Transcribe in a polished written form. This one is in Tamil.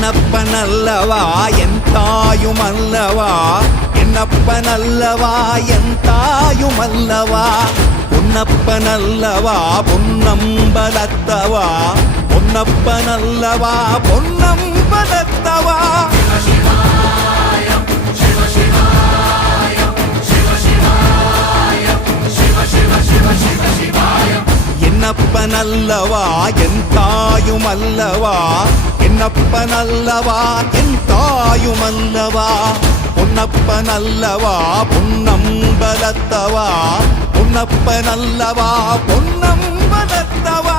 என்னப்பனல்லவா என் தாயுமல்லவா, என்னப்பனல்லவா என் தாயுமல்லவா, பொன்னப்பனல்லவா பொன்னம்பலத்தவா, பொன்னப்பனல்லவா பொன்னம்பலத்தவா. என்னப்பனல்லவா என் தாயுமல்லவா, என்னப்பனல்லவா என் தாயுமல்லவா, பொன்னப்பனல்லவா பொன்னம்பலத்தவா, பொன்னப்பனல்லவா பொன்னம்பலத்தவா.